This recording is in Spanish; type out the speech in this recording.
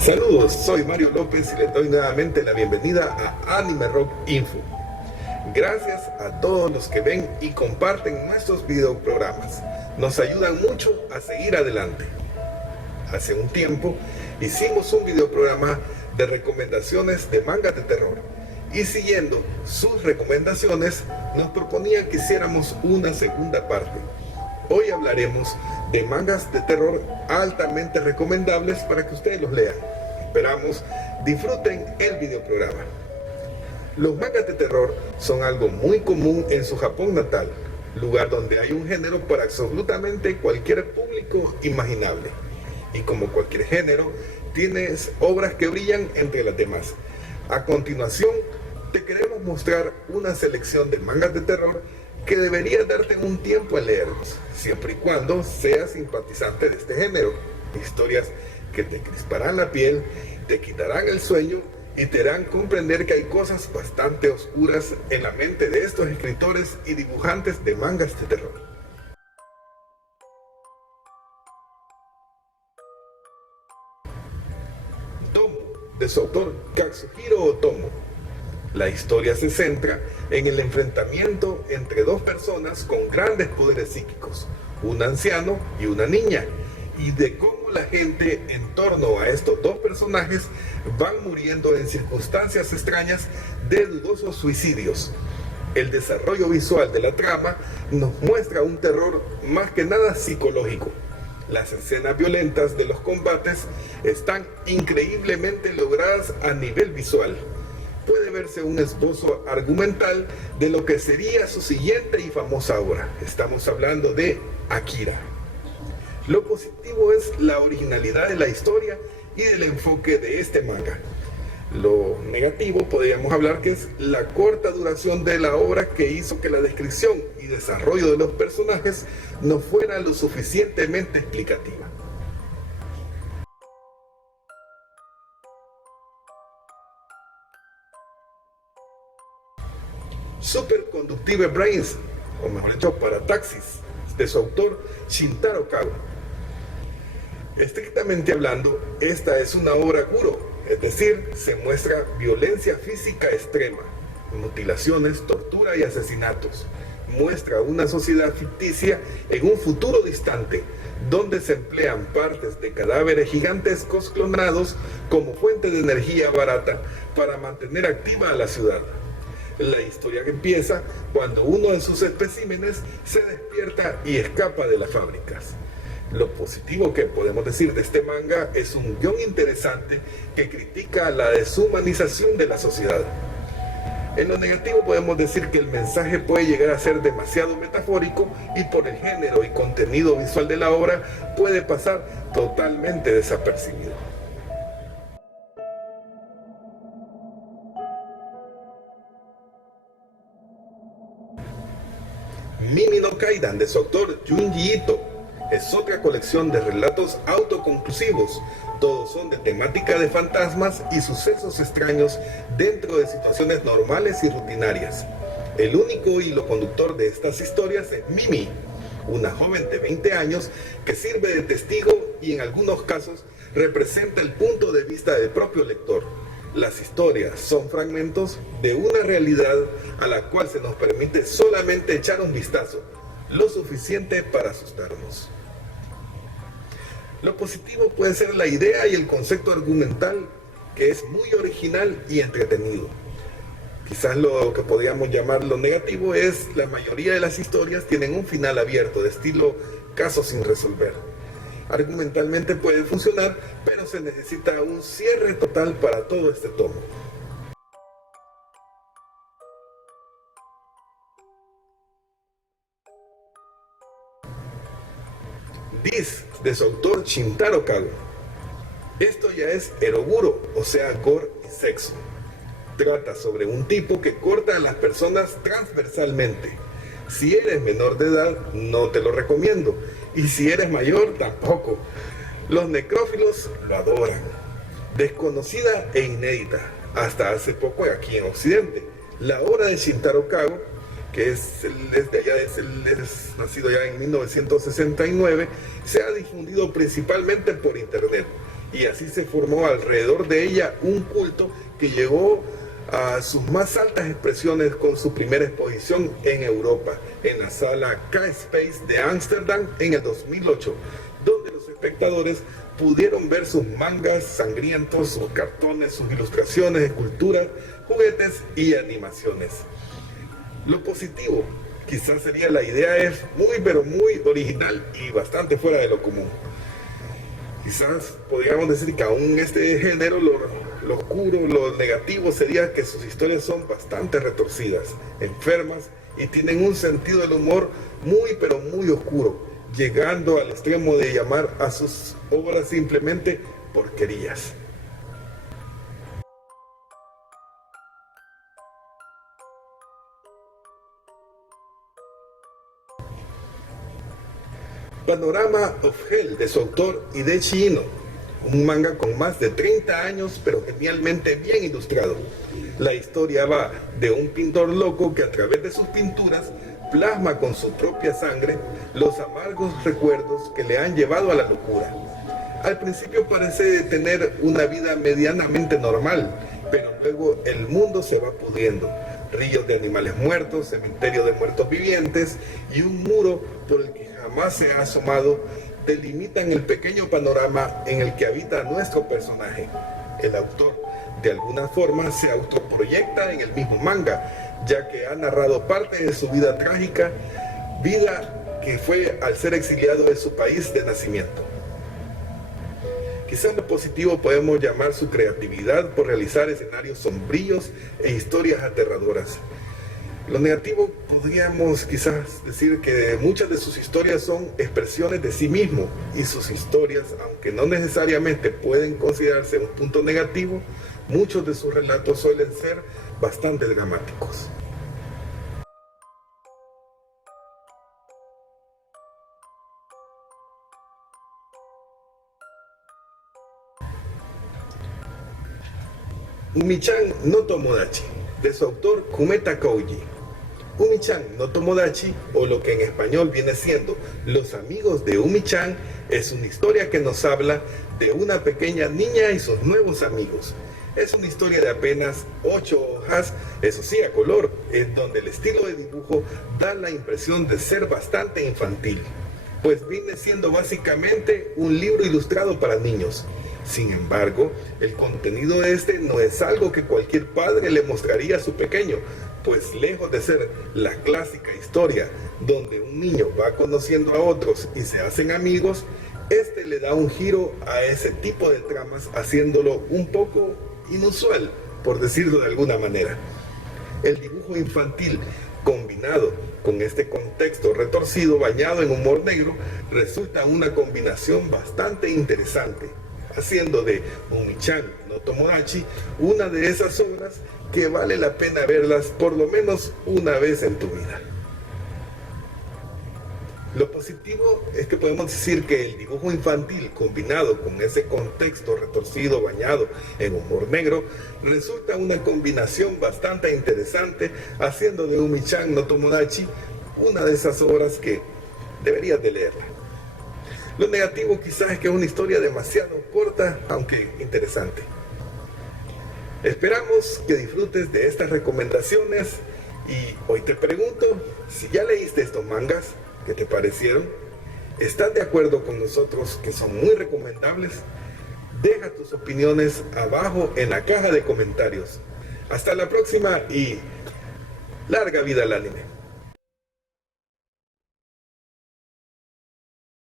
Saludos, soy Mario López y les doy nuevamente la bienvenida a Anime Rock Info. Gracias a todos los que ven y comparten nuestros videoprogramas. Nos ayudan mucho a seguir adelante. Hace un tiempo hicimos un videoprograma de recomendaciones de mangas de terror y siguiendo sus recomendaciones nos proponían que hiciéramos una segunda parte. Hoy hablaremos de mangas de terror altamente recomendables para que ustedes los lean. Esperamos disfruten el videoprograma. Los mangas de terror son algo muy común en su Japón natal, lugar donde hay un género para absolutamente cualquier público imaginable. Y como cualquier género, tienes obras que brillan entre las demás. A continuación, te queremos mostrar una selección de mangas de terror que deberías darte un tiempo en leerlos, siempre y cuando seas simpatizante de este género. Historias que te crisparán la piel, te quitarán el sueño y te harán comprender que hay cosas bastante oscuras en la mente de estos escritores y dibujantes de mangas de terror. Tomo, de su autor Katsuhiro Otomo. La historia se centra en el enfrentamiento entre dos personas con grandes poderes psíquicos, un anciano y una niña, y de cómo la gente en torno a estos dos personajes van muriendo en circunstancias extrañas de dudosos suicidios. El desarrollo visual de la trama nos muestra un terror más que nada psicológico. Las escenas violentas de los combates están increíblemente logradas a nivel visual. Puede verse un esbozo argumental de lo que sería su siguiente y famosa obra. Estamos hablando de Akira. Lo positivo es la originalidad de la historia y del enfoque de este manga. Lo negativo podríamos hablar que es la corta duración de la obra, que hizo que la descripción y desarrollo de los personajes no fuera lo suficientemente explicativa. Superconductive Brains, o mejor dicho, Parataxis, de su autor Shintaro Kago. Estrictamente hablando, esta es una obra guro, es decir, se muestra violencia física extrema, mutilaciones, tortura y asesinatos. Muestra una sociedad ficticia en un futuro distante, donde se emplean partes de cadáveres gigantescos clonados como fuente de energía barata para mantener activa a la ciudad. La historia empieza cuando uno de sus especímenes se despierta y escapa de las fábricas. Lo positivo que podemos decir de este manga es un guión interesante que critica la deshumanización de la sociedad. En lo negativo podemos decir que el mensaje puede llegar a ser demasiado metafórico y por el género y contenido visual de la obra puede pasar totalmente desapercibido. Mimi no Kaidan, de su autor Junji Ito, es otra colección de relatos autoconclusivos. Todos son de temática de fantasmas y sucesos extraños dentro de situaciones normales y rutinarias. El único hilo conductor de estas historias es Mimi, una joven de 20 años que sirve de testigo y en algunos casos representa el punto de vista del propio lector. Las historias son fragmentos de una realidad a la cual se nos permite solamente echar un vistazo, lo suficiente para asustarnos. Lo positivo puede ser la idea y el concepto argumental, que es muy original y entretenido. Quizás lo que podríamos llamar lo negativo es la mayoría de las historias tienen un final abierto, de estilo caso sin resolver. Argumentalmente puede funcionar, pero se necesita un cierre total para todo este tomo. This, de su autor Shintaro Kago. Esto ya es eroguro, o sea, gore y sexo. Trata sobre un tipo que corta a las personas transversalmente. Si eres menor de edad, no te lo recomiendo. y si eres mayor, tampoco. Los necrófilos lo adoran. Desconocida e inédita, hasta hace poco aquí en Occidente, la obra de Shintaro Kago, que es nacido ya en 1969, se ha difundido principalmente por internet, y así se formó alrededor de ella un culto que llegó a sus más altas expresiones con su primera exposición en Europa, en la sala K-Space de Ámsterdam en el 2008, donde los espectadores pudieron ver sus mangas sangrientos, sus cartones, sus ilustraciones, esculturas, juguetes y animaciones. Lo positivo, quizás sería la idea es muy pero muy original y bastante fuera de lo común. Quizás podríamos decir que aún este género, lo oscuro, lo negativo sería que sus historias son bastante retorcidas, enfermas y tienen un sentido del humor muy pero muy oscuro, llegando al extremo de llamar a sus obras simplemente porquerías. Panorama of Hell de su autor Hideshi Ino, un manga con más de 30 años pero genialmente bien ilustrado. La historia va de un pintor loco que a través de sus pinturas plasma con su propia sangre los amargos recuerdos que le han llevado a la locura. Al principio parece tener una vida medianamente normal, pero luego el mundo se va pudriendo. Ríos de animales muertos, cementerio de muertos vivientes y un muro por el que jamás se ha asomado delimitan el pequeño panorama en el que habita nuestro personaje. El autor, de alguna forma, se autoproyecta en el mismo manga, ya que ha narrado parte de su vida trágica, vida que fue al ser exiliado de su país de nacimiento. Quizás lo positivo podemos llamar su creatividad por realizar escenarios sombríos e historias aterradoras. Lo negativo podríamos quizás decir que muchas de sus historias son expresiones de sí mismo, y sus historias, aunque no necesariamente pueden considerarse un punto negativo, muchos de sus relatos suelen ser bastante dramáticos. Umi-chan no Tomodachi, de su autor Kumeta Kouji. Umi-chan no Tomodachi, o lo que en español viene siendo Los amigos de Umi-chan, es una historia que nos habla de una pequeña niña y sus nuevos amigos. Es una historia de apenas 8 hojas, eso sí a color, en donde el estilo de dibujo da la impresión de ser bastante infantil, pues viene siendo básicamente un libro ilustrado para niños. Sin embargo, el contenido de este no es algo que cualquier padre le mostraría a su pequeño, pues lejos de ser la clásica historia donde un niño va conociendo a otros y se hacen amigos, este le da un giro a ese tipo de tramas, haciéndolo un poco inusual, por decirlo de alguna manera. El dibujo infantil combinado con este contexto retorcido bañado en humor negro resulta una combinación bastante interesante, haciendo de Umi-chan no Tomodachi una de esas obras que vale la pena verlas por lo menos una vez en tu vida. Lo positivo es que podemos decir que el dibujo infantil combinado con ese contexto retorcido bañado en humor negro resulta una combinación bastante interesante, haciendo de Umi-chan no Tomodachi una de esas obras que deberías de leerla. Lo negativo quizás es que es una historia demasiado corta, aunque interesante. Esperamos que disfrutes de estas recomendaciones y hoy te pregunto, si ya leíste estos mangas, ¿qué te parecieron? ¿Estás de acuerdo con nosotros que son muy recomendables? Deja tus opiniones abajo en la caja de comentarios. Hasta la próxima y larga vida al anime.